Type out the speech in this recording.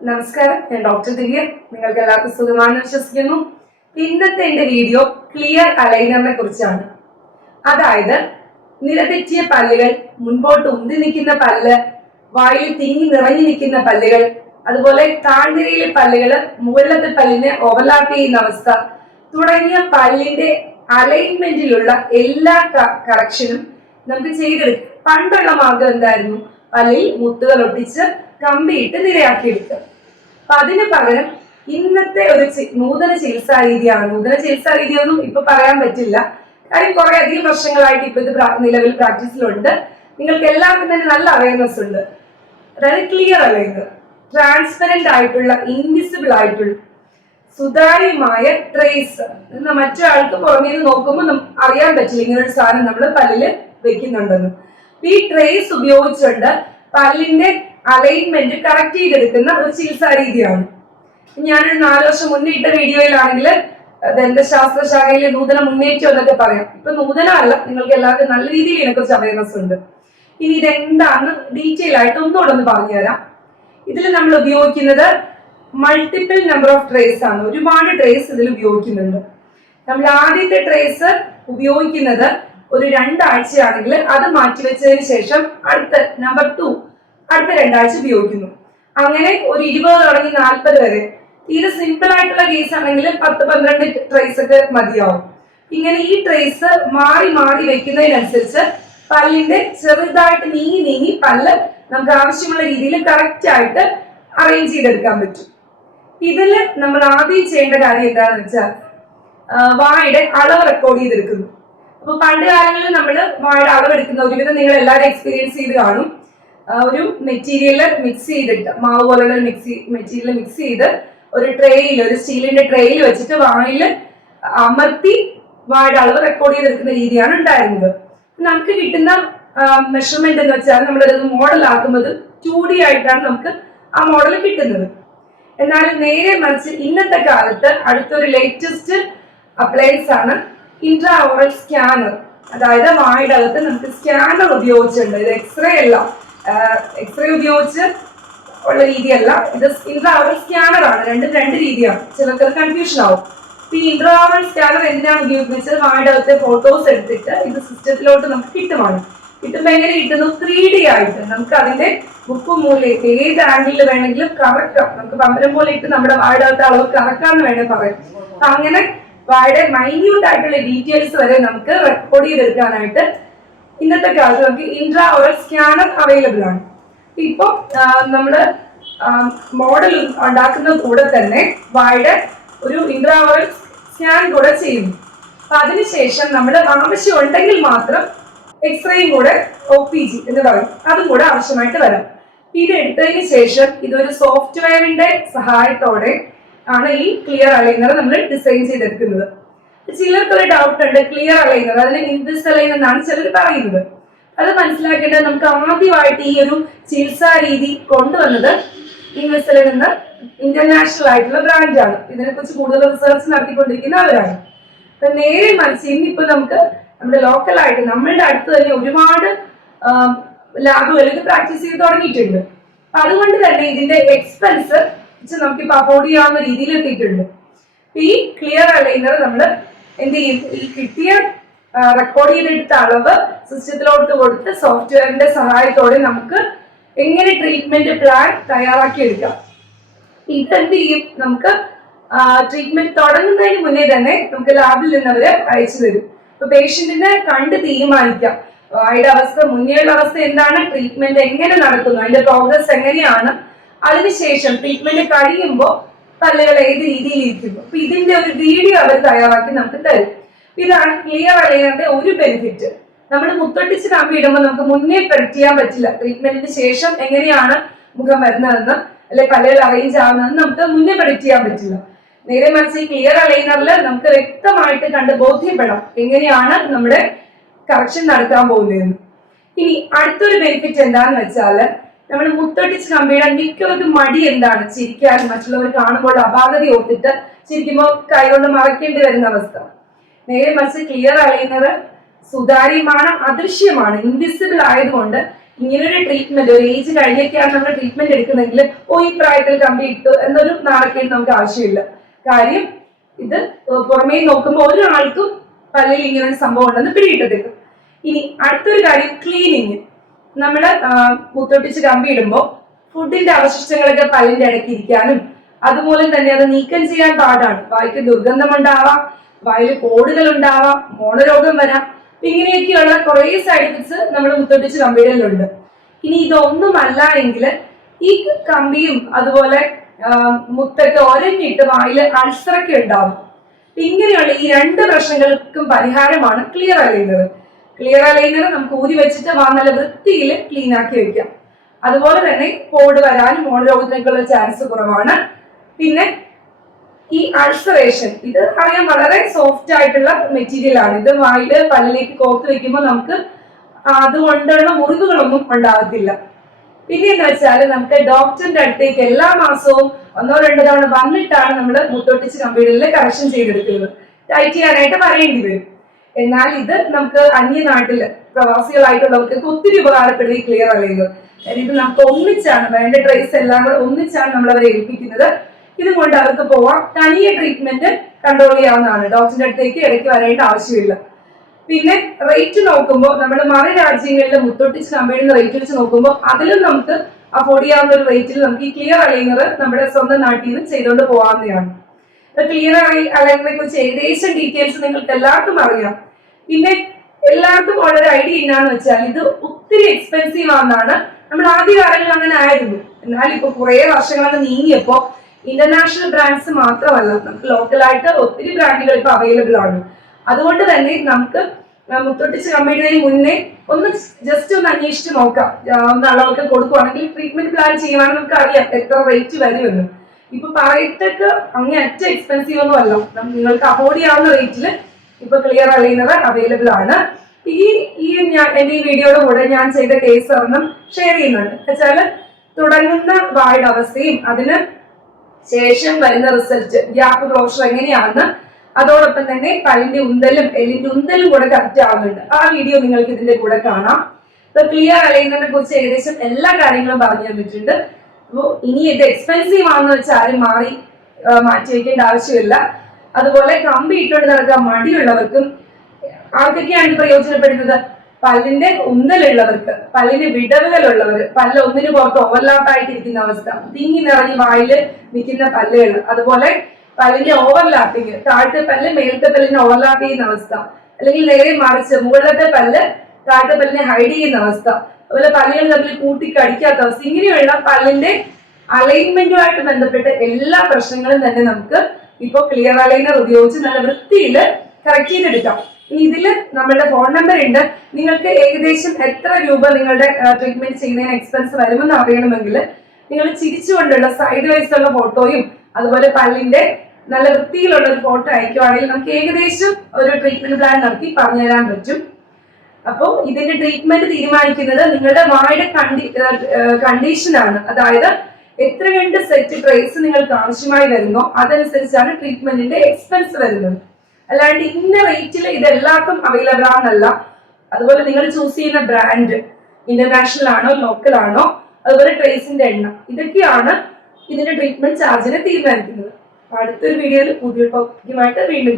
നമസ്കാരം ഞാൻ ഡോക്ടർ ദിവ്യ നിങ്ങൾക്ക് എല്ലാവർക്കും സുഖമാണെന്ന് വിശ്വസിക്കുന്നു. ഇന്നത്തെ എന്റെ വീഡിയോ ക്ലിയർ അലൈനറിനെ കുറിച്ചാണ്. അതായത് നിലതെറ്റിയ പല്ലുകൾ മുൻപോട്ട് ഉന്തി നിൽക്കുന്ന പല്ല് വായിൽ തിങ്ങി നിറഞ്ഞു നിൽക്കുന്ന പല്ലുകൾ അതുപോലെ താഴ്നിരയിലെ പല്ലുകൾ മുകളിലത്തെ പല്ലിനെ ഓവർലാപ്പ് ചെയ്യുന്ന അവസ്ഥ തുടങ്ങിയ പല്ലിന്റെ അലൈൻമെന്റിലുള്ള എല്ലാ കറക്ഷനും നമുക്ക് ചെയ്തെടുക്കാം. പണ്ടുള്ള മാർഗം എന്തായിരുന്നു? പല്ലിൽ മുത്തുകൾ ഒട്ടിച്ച് കമ്പിയിട്ട് നിരയാക്കിയെടുക്കുക അപ്പൊ അതിന് പകരം ഇന്നത്തെ ഒരു നൂതന ചികിത്സാ രീതിയാണ്. നൂതന ചികിത്സാ രീതിയൊന്നും ഇപ്പൊ പറയാൻ പറ്റില്ല. കാര്യം കുറെ അധികം വർഷങ്ങളായിട്ട് ഇപ്പൊ ഇത് നിലവിൽ പ്രാക്ടീസിലുണ്ട്. നിങ്ങൾക്ക് എല്ലാവർക്കും തന്നെ നല്ല അവയർനെസ് ഉണ്ട്. അതായത് ക്ലിയർ അലൈനർ ട്രാൻസ്പെറന്റ് ആയിട്ടുള്ള ഇൻവിസിബിൾ ആയിട്ടുള്ള സുതാര്യമായ ട്രേസ് മറ്റൊരാൾക്ക് പുറമേ നിന്ന് നോക്കുമ്പോൾ അറിയാൻ പറ്റില്ല. ഇങ്ങനെ ഒരു സാധനം നമ്മൾ പല്ലിൽ വെക്കുന്നുണ്ടെന്ന്. ഈ ട്രേസ് ഉപയോഗിച്ചുകൊണ്ട് പല്ലിന്റെ അലൈൻമെന്റ് കറക്റ്റ് ചെയ്തെടുക്കുന്ന ഒരു ചികിത്സാ രീതിയാണ്. ഞാനൊരു നാല് വർഷം മുന്നേ ഇട്ട വീഡിയോയിലാണെങ്കിൽ ദന്തശാസ്ത്ര ശാഖയിലെ നൂതന മുന്നേറ്റം എന്നൊക്കെ പറയാം. ഇപ്പൊ നൂതനമല്ല നിങ്ങൾക്ക് എല്ലാവർക്കും നല്ല രീതിയിൽ ഇതിനെക്കുറിച്ച് അവയർനെസ് ഉണ്ട്. ഇനി ഇതെന്താന്ന് ഡീറ്റെയിൽ ആയിട്ട് ഒന്നുകൂടെ ഒന്ന് പറഞ്ഞുതരാം ഇതിൽ നമ്മൾ ഉപയോഗിക്കുന്നത് മൾട്ടിപ്പിൾ നമ്പർ ഓഫ് ട്രേസ് ആണ്. ഒരുപാട് ട്രേസ് ഇതിൽ ഉപയോഗിക്കുന്നുണ്ട്. നമ്മൾ ആദ്യത്തെ ട്രേസ് ഉപയോഗിക്കുന്നത് ഒരു രണ്ടാഴ്ചയാണെങ്കിൽ അത് മാറ്റിവെച്ചതിന് ശേഷം അടുത്ത നമ്പർ ടു അടുത്ത രണ്ടാഴ്ച ഉപയോഗിക്കുന്നു. അങ്ങനെ ഒരു ഇരുപത് തുടങ്ങി നാൽപ്പത് വരെ. തീരെ സിമ്പിൾ ആയിട്ടുള്ള കേസ് ആണെങ്കിൽ പത്ത് പന്ത്രണ്ട് ട്രേസ് ഒക്കെ മതിയാവും. ഇങ്ങനെ ഈ ട്രേസ് മാറി മാറി വെക്കുന്നതിനനുസരിച്ച് പല്ലിന്റെ ചെറുതായിട്ട് നീങ്ങി നീങ്ങി പല്ല് നമുക്ക് ആവശ്യമുള്ള രീതിയിൽ കറക്റ്റ് ആയിട്ട് അറേഞ്ച് ചെയ്തെടുക്കാൻ പറ്റും. ഇതിൽ നമ്മൾ ആദ്യം ചെയ്യേണ്ട കാര്യം എന്താണെന്ന് വെച്ചാൽ വായുടെ അളവ് റെക്കോർഡ് ചെയ്തെടുക്കുന്നു. അപ്പൊ പണ്ട് കാലങ്ങളിൽ നമ്മൾ വായുടെ അളവ് എടുക്കുന്ന ഒരുവിധം നിങ്ങൾ എല്ലാവരും എക്സ്പീരിയൻസ് ചെയ്ത് കാണും. ഒരു മെറ്റീരിയൽ മിക്സ് ചെയ്തിട്ട് മാവ് പോലുള്ള മിക്സി മെറ്റീരിയൽ മിക്സ് ചെയ്ത് ഒരു ട്രേയിൽ ഒരു സ്റ്റീലിന്റെ ട്രേയിൽ വെച്ചിട്ട് വായിൽ അമർത്തി വായുടെ അളവ് റെക്കോർഡ് ചെയ്തെടുക്കുന്ന രീതിയാണ് ഉണ്ടായിരുന്നത്. നമുക്ക് കിട്ടുന്ന മെഷർമെന്റ് എന്ന് വെച്ചാൽ നമ്മളത് മോഡൽ ആക്കുന്നത് ടു ഡി ആയിട്ടാണ് നമുക്ക് ആ മോഡൽ കിട്ടുന്നത്. എന്നാൽ നേരെ മറിച്ച് ഇന്നത്തെ കാലത്ത് അടുത്തൊരു ലേറ്റസ്റ്റ് അപ്ലയൻസ് ആണ് ഇൻട്രാ ഓറൽ സ്കാനർ അതായത് വായുടെ അകത്ത് നമുക്ക് സ്കാനർ ഉപയോഗിച്ചിട്ടുണ്ട്. ഇത് എക്സ്റേ അല്ല. എക്സ്റേ ഉപയോഗിച്ച് ഉള്ള രീതിയല്ല. ഇത് ഇൻട്രാവൽ സ്കാനർ ആണ്. രണ്ടും രണ്ട് രീതിയാണ്. ചിലർക്ക് കൺഫ്യൂഷൻ ആവും. ഇപ്പൊ ഈ ഇൻട്രാവൽ സ്കാനർ എന്തിനാണ് ഉപയോഗിച്ചത് വാടകത്തെ ഫോട്ടോസ് എടുത്തിട്ട് ഇത് സിസ്റ്റത്തിലോട്ട് നമുക്ക് കിട്ടുവാണ്. കിട്ടുമ്പോൾ എങ്ങനെ കിട്ടുന്നു? ത്രീ ഡി ആയിട്ട്. നമുക്ക് അതിന്റെ ബുക്ക് മൂലയൊക്കെ ഏത് ആംഗിളിൽ വേണമെങ്കിലും കറക്കാം നമുക്ക് പമ്പരം പോലെ ഇട്ട് നമ്മുടെ വാടകത്തെ അളവ് കറക്കാന്ന് വേണേൽ പറയാം. അപ്പൊ അങ്ങനെ വാടക മൈന്യൂട്ട് ആയിട്ടുള്ള ഡീറ്റെയിൽസ് വരെ നമുക്ക് റെക്കോർഡ് ചെയ്തെടുക്കാനായിട്ട് ഇന്നത്തെ കാലത്ത് നമുക്ക് ഇൻട്രാ ഓറൽ സ്കാനർ അവൈലബിൾ ആണ്. ഇപ്പൊ നമ്മൾ മോഡൽ ഉണ്ടാക്കുന്ന കൂടെ തന്നെ വായുടെ ഒരു ഇൻട്രാ ഓറൽ സ്കാൻ കൂടെ ചെയ്യുന്നു. അപ്പൊ അതിനുശേഷം നമ്മൾ ആവശ്യം ഉണ്ടെങ്കിൽ മാത്രം എക്സ്റേയും കൂടെ ഒ പി ജി എന്ന് പറയും. അതും കൂടെ ആവശ്യമായിട്ട് വരാം. ഇത് എടുത്തതിന് ശേഷം ഇതൊരു സോഫ്റ്റ്വെയറിന്റെ സഹായത്തോടെ ആണ് ഈ ക്ലിയർ അലൈനർ നമ്മൾ ഡിസൈൻ ചെയ്തെടുക്കുന്നത്. ചിലർക്കൊരു ഡൗട്ട് ഉണ്ട് ക്ലിയർ അലൈനർ അതിന് ഇൻവിസ് അലൈൻ എന്നാണ് ചിലർ പറയുന്നത്. അത് മനസ്സിലാക്കേണ്ടത് നമുക്ക് ആദ്യമായിട്ട് ഈ ഒരു ചികിത്സാ രീതി കൊണ്ടുവന്നത് ഇൻവിസലൈൻ എന്ന ഇന്റർനാഷണൽ ആയിട്ടുള്ള ബ്രാൻഡാണ് ഇതിനെക്കുറിച്ച് കൂടുതൽ റിസർച്ച് നടത്തിക്കൊണ്ടിരിക്കുന്ന അവരാണ് അപ്പൊ നേരെ മനസ്സിൽ ഇന്നിപ്പോ നമുക്ക് നമ്മുടെ ലോക്കലായിട്ട് നമ്മളുടെ അടുത്ത് തന്നെ ഒരുപാട് ലാബുകൾ ഇത് പ്രാക്ടീസ് ചെയ്ത് തുടങ്ങിയിട്ടുണ്ട്. അപ്പൊ അതുകൊണ്ട് തന്നെ ഇതിന്റെ എക്സ്പെൻസ് നമുക്ക് ഇപ്പൊ അഫോർഡ് ചെയ്യാവുന്ന രീതിയിൽ എത്തിയിട്ടുണ്ട് ഈ ക്ലിയർ അലൈനർ നമ്മൾ എന്ത് ചെയ്യും? ഈ കിട്ടിയ റെക്കോർഡ് ചെയ്തെടുത്ത അളവ് സിസ്റ്റത്തിലോട്ട് കൊടുത്ത് സോഫ്റ്റ്വെയറിന്റെ സഹായത്തോടെ നമുക്ക് എങ്ങനെ ട്രീറ്റ്മെന്റ് പ്ലാൻ തയ്യാറാക്കി എടുക്കാം ഇതെന്ത് ചെയ്യും? നമുക്ക് ട്രീറ്റ്മെന്റ് തുടങ്ങുന്നതിന് മുന്നേ തന്നെ നമുക്ക് ലാബിൽ നിന്ന് അവർ അയച്ചു തരും. അപ്പൊ പേഷ്യന്റിനെ കണ്ട് തീരുമാനിക്കാം. അതിന്റെ അവസ്ഥ മുന്നേയുള്ള അവസ്ഥ എന്താണ്? ട്രീറ്റ്മെന്റ് എങ്ങനെ നടക്കുന്നു? അതിന്റെ പ്രോഗ്രസ് എങ്ങനെയാണ്? അതിനുശേഷം ട്രീറ്റ്മെന്റ് കഴിയുമ്പോൾ പല്ലുകൾ ഏത് രീതിയിൽ ഇരിക്കുന്നു അപ്പൊ ഇതിന്റെ ഒരു വീഡിയോ അവർ തയ്യാറാക്കി നമുക്ക് തരും. ഇതാണ് ക്ലിയർ അലൈനറിന്റെ ഒരു ബെനിഫിറ്റ് നമ്മൾ മുത്തൊട്ടിച്ച് കമ്പി ഇടുമ്പോൾ നമുക്ക് മുന്നേ പ്രെഡിക്ട് ചെയ്യാൻ പറ്റില്ല. ട്രീറ്റ്മെന്റിന് ശേഷം എങ്ങനെയാണ് മുഖം വരുന്നതെന്ന് അല്ലെ പല്ലുകൾ അറേഞ്ച് ആവുന്നതെന്ന് നമുക്ക് മുന്നേ പ്രെഡിക്ട് ചെയ്യാൻ പറ്റില്ല. നേരെ മറിച്ച് ഈ ക്ലിയർ അലൈനറിൽ നമുക്ക് വ്യക്തമായിട്ട് കണ്ട് ബോധ്യപ്പെടാം എങ്ങനെയാണ് നമ്മുടെ കറക്ഷൻ നടത്താൻ പോകുന്നതെന്ന്. ഇനി അടുത്തൊരു ബെനിഫിറ്റ് എന്താന്ന് വെച്ചാൽ നമ്മൾ മുത്തട്ടിച്ച് കമ്പിയുടെ മിക്കവർക്കും മടി എന്താണ്? ചിരിക്കാൻ മറ്റുള്ളവർ കാണുമ്പോൾ അപാകത ഓർത്തിട്ട് ചിരിക്കുമ്പോൾ കൈകൊണ്ട് മറക്കേണ്ടി വരുന്ന അവസ്ഥ. നേരെ മറിച്ച് ക്ലിയർ അറിയുന്നത് സുതാര്യമാണ് അദൃശ്യമാണ് ഇൻവിസിബിൾ ആയതുകൊണ്ട് ഇങ്ങനൊരു ട്രീറ്റ്മെന്റ് ഒരു ഏജ് കഴിഞ്ഞൊക്കെയാണ് നമ്മൾ ട്രീറ്റ്മെന്റ് എടുക്കുന്നെങ്കിൽ ഓ ഈ പ്രായത്തിൽ കമ്പി ഇട്ടു എന്നൊരു നാണക്കേട് നമുക്ക് ആവശ്യമില്ല. കാര്യം ഇത് പുറമേ നോക്കുമ്പോൾ ഒരാൾക്കും പല്ലിൽ ഇങ്ങനെ ഒരു സംഭവം ഉണ്ടെന്ന് പിടിയിട്ടത് ഇനി അടുത്തൊരു കാര്യം ക്ലീനിങ് നമ്മൾ മുത്തൊട്ടിച്ച് കമ്പി ഇടുമ്പോൾ ഫുഡിന്റെ അവശിഷ്ടങ്ങളൊക്കെ പല്ലിന്റെ ഇടയ്ക്ക് ഇരിക്കാനും അതുപോലെ തന്നെ അത് നീക്കം ചെയ്യാൻ പാടാണ്. വായിക്ക് ദുർഗന്ധം ഉണ്ടാവാം വായിൽ കോടുകൾ ഉണ്ടാവാം മോണരോഗം വരാം. ഇങ്ങനെയൊക്കെയുള്ള കുറെ സൈഡ് എഫക്ട്സ് നമ്മൾ മുത്തൊട്ടിച്ച് കമ്പിയിടലുണ്ട് ഇനി ഇതൊന്നുമല്ല എങ്കിൽ ഈ കമ്പിയും അതുപോലെ മുത്തൊക്കെ ഒരഞ്ഞിട്ട് വായിൽ അൾസറൊക്കെ ഉണ്ടാവും. ഇങ്ങനെയുള്ള ഈ രണ്ട് പ്രശ്നങ്ങൾക്കും പരിഹാരമാണ് ക്ലിയർ അലൈനർ ക്ലിയർ അലൈനർ നമുക്ക് ഊതി വെച്ചിട്ട് വാ നല്ല വൃത്തിയിൽ ക്ലീൻ ആക്കി വെക്കാം. അതുപോലെ തന്നെ പോട് വരാനും മോണരോഗത്തിനൊക്കെയുള്ള ചാൻസ് കുറവാണ്. പിന്നെ ഈ അൾസറേഷൻ ഇത് അറിയാൻ വളരെ സോഫ്റ്റ് ആയിട്ടുള്ള മെറ്റീരിയൽ ആണ്. ഇത് വായിൽ പല്ലിലേക്ക് കോർത്ത് വെക്കുമ്പോൾ നമുക്ക് അതുകൊണ്ടുള്ള മുറിവുകളൊന്നും ഉണ്ടാകത്തില്ല. പിന്നെ എന്ന് വെച്ചാൽ നമുക്ക് ഡോക്ടറിന്റെ അടുത്തേക്ക് എല്ലാ മാസവും ഒന്നോ രണ്ടോ തവണ വന്നിട്ടാണ് നമ്മൾ മുത്തൊട്ടിച്ച് കമ്പ്യൂട്ടറിൽ കറക്ഷൻ ചെയ്തെടുക്കുന്നത്. ടൈറ്റ് ചെയ്യാനായിട്ട് പറയേണ്ടി വരും. എന്നാൽ ഇത് നമുക്ക് അന്യനാട്ടിൽ പ്രവാസികളായിട്ടുള്ളവർക്ക് ഒത്തിരി ഉപകാരപ്പെടും ഈ ക്ലിയർ അല്ലെങ്കിൽ ഇത് നമുക്ക് ഒന്നിച്ചാണ് വേണ്ട ട്രേസ് എല്ലാം കൂടെ ഒന്നിച്ചാണ് നമ്മൾ അവരെ ഏൽപ്പിക്കുന്നത്. ഇതും കൊണ്ട് അവർക്ക് പോവാം. തനിയെ ട്രീറ്റ്മെന്റ് കൺട്രോൾ ചെയ്യാവുന്നതാണ്. ഡോക്ടറിന്റെ അടുത്തേക്ക് ഇടയ്ക്ക് വരേണ്ട ആവശ്യമില്ല. പിന്നെ റേറ്റ് നോക്കുമ്പോൾ നമ്മൾ മറു രാജ്യങ്ങളിലെ മുത്തൊട്ടിച്ച് കമ്പനിയുടെ റേറ്റ് വെച്ച് നോക്കുമ്പോൾ അതിലും നമുക്ക് അഫോർഡ് ചെയ്യാവുന്ന ഒരു റേറ്റിൽ നമുക്ക് ഈ ക്ലിയർ അലൈനർ നമ്മുടെ സ്വന്തം നാട്ടിൽ നിന്ന് ചെയ്തുകൊണ്ട് പോകാവുന്നതാണ് ക്ലിയർ ആയി അലൈനറിനെ കുറിച്ച് ഏകദേശം ഡീറ്റെയിൽസ് നിങ്ങൾക്ക് എല്ലാവർക്കും അറിയാം. പിന്നെ എല്ലാവർക്കും ഉള്ളൊരു ഐഡിയ എന്നാന്ന് വെച്ചാൽ ഇത് ഒത്തിരി എക്സ്പെൻസീവ് ആണെന്നാണ്. നമ്മൾ ആദ്യ കാലങ്ങളിൽ അങ്ങനെ ആയിരുന്നു. എന്നാൽ ഇപ്പൊ കുറെ വർഷങ്ങളൊക്കെ നീങ്ങിയപ്പോ ഇന്റർനാഷണൽ ബ്രാൻഡ്സ് മാത്രമല്ല നമുക്ക് ലോക്കലായിട്ട് ഒത്തിരി ബ്രാൻഡുകൾ ഇപ്പൊ അവൈലബിൾ ആണ്. അതുകൊണ്ട് തന്നെ നമുക്ക് മുത്തൊട്ടിച്ച് കമ്പിടുന്നതിന് മുന്നേ ഒന്ന് ജസ്റ്റ് ഒന്ന് അന്വേഷിച്ച് നോക്കാം. ഒന്ന് അളവൊക്കെ കൊടുക്കുവാണെങ്കിൽ ട്രീറ്റ്മെന്റ് പ്ലാൻ ചെയ്യുവാണെങ്കിൽ നമുക്ക് അറിയാം എത്ര റേറ്റ് വരുമെന്ന്. ഇപ്പൊ പറയത്തൊക്കെ അങ്ങേ അറ്റ എക്സ്പെൻസീവ് ഒന്നും അല്ല. നിങ്ങൾക്ക് അഫോർഡ് ചെയ്യാവുന്ന റേറ്റിൽ ഇപ്പൊ ക്ലിയർ അലൈനർ അവൈലബിൾ ആണ്. ഈ ഈ ഞാൻ എന്റെ ഈ വീഡിയോയുടെ കൂടെ ഞാൻ ചെയ്ത കേസ് ഒന്നും ഷെയർ ചെയ്യുന്നുണ്ട്. വെച്ചാൽ തുടങ്ങുന്ന വായുടെ അവസ്ഥയും അതിന് ശേഷം വരുന്ന റിസൾട്ട് ഗ്യാപ്പ് ക്ലോഷർ എങ്ങനെയാണെന്ന് അതോടൊപ്പം തന്നെ പല്ലിന്റെ ഉന്തലും എല്ലിന്റെ ഉന്തലും കൂടെ കറക്റ്റ് ആവുന്നുണ്ട്. ആ വീഡിയോ നിങ്ങൾക്ക് ഇതിന്റെ കൂടെ കാണാം. ഇപ്പൊ ക്ലിയർ അലൈനറിനെ കുറിച്ച് ഏകദേശം എല്ലാ കാര്യങ്ങളും പറഞ്ഞു തന്നിട്ടുണ്ട്. അപ്പോൾ ഇനി ഇത് എക്സ്പെൻസീവ് ആണെന്ന് വെച്ചാൽ ആരും മാറി മാറ്റി വെക്കേണ്ട ആവശ്യമില്ല. അതുപോലെ കമ്പി ഇട്ടുകൊണ്ട് നടക്കാൻ മടിയുള്ളവർക്കും ആർക്കൊക്കെയാണ് ഇത് പ്രയോജനപ്പെടുന്നത്? പല്ലിന്റെ ഉന്തലുള്ളവർക്ക് പല്ലിന് വിടവുകളുള്ളവർ പല്ല് ഒന്നിനു പുറത്ത് ഓവർലാപ്പ് ആയിട്ടിരിക്കുന്ന അവസ്ഥ. തിങ്ങി നിറഞ്ഞ് വായിൽ നിൽക്കുന്ന പല്ലുകൾ. അതുപോലെ പല്ലിന്റെ ഓവർലാപ്പിങ് താഴത്തെ പല്ല് മേലത്തെ പല്ലിനെ ഓവർലാപ്പ് ചെയ്യുന്ന അവസ്ഥ. അല്ലെങ്കിൽ നേരെ മറിച്ച് മുകളിലത്തെ പല്ല് താഴത്തെ പല്ലിനെ ഹൈഡ് ചെയ്യുന്ന അവസ്ഥ. അതുപോലെ പല്ലുകൾ തമ്മിൽ കൂട്ടി കടിക്കാത്ത അവസ്ഥ ഇങ്ങനെയുള്ള പല്ലിന്റെ അലൈൻമെന്റുമായിട്ട് ബന്ധപ്പെട്ട എല്ലാ പ്രശ്നങ്ങളും തന്നെ നമുക്ക് ഇപ്പൊ ക്ലിയർ അലൈനർ ഉപയോഗിച്ച് നല്ല വൃത്തിയിൽ കറക്റ്റ് ചെയ്തെടുക്കാം. ഇനി ഇതിൽ നമ്മുടെ ഫോൺ നമ്പർ ഉണ്ട്. നിങ്ങൾക്ക് ഏകദേശം എത്ര രൂപ നിങ്ങളുടെ ട്രീറ്റ്മെന്റ് ചെയ്യുന്നതിന് എക്സ്പെൻസ് വരുമെന്ന് അറിയണമെങ്കിൽ നിങ്ങൾ ചിരിച്ചുകൊണ്ടുള്ള സൈഡ് വൈസ് ഉള്ള ഫോട്ടോയും അതുപോലെ പല്ലിന്റെ നല്ല വൃത്തിയിലുള്ള ഒരു ഫോട്ടോ അയക്കുവാണെങ്കിൽ നമുക്ക് ഏകദേശം ഒരു ട്രീറ്റ്മെന്റ് പ്ലാൻ നടത്തി പറഞ്ഞുതരാൻ പറ്റും. അപ്പോൾ ഇതിന്റെ ട്രീറ്റ്മെന്റ് തീരുമാനിക്കുന്നത് നിങ്ങളുടെ വായുടെ കണ്ടി കണ്ടീഷൻ ആണ്. അതായത് എത്ര കണ്ട് സെറ്റ് ട്രേസ് നിങ്ങൾക്ക് ആവശ്യമായി വരുന്നോ അതനുസരിച്ചാണ് ട്രീറ്റ്മെന്റിന്റെ എക്സ്പെൻസ് വരുന്നത്. അല്ലാണ്ട് ഇന്ന റേറ്റിൽ ഇത് എല്ലാവർക്കും അവൈലബിൾ ആണെന്നല്ല. അതുപോലെ നിങ്ങൾ ചൂസ് ചെയ്യുന്ന ബ്രാൻഡ് ഇന്റർനാഷണൽ ആണോ ലോക്കൽ ആണോ അതുപോലെ ട്രേസിന്റെ എണ്ണം. ഇതൊക്കെയാണ് ഇതിന്റെ ട്രീറ്റ്മെന്റ് ചാർജിനെ തീരുമാനിക്കുന്നത്. അടുത്തൊരു വീഡിയോയിൽ പുതിയ ടോപ്പിക്കുമായിട്ട് വീണ്ടും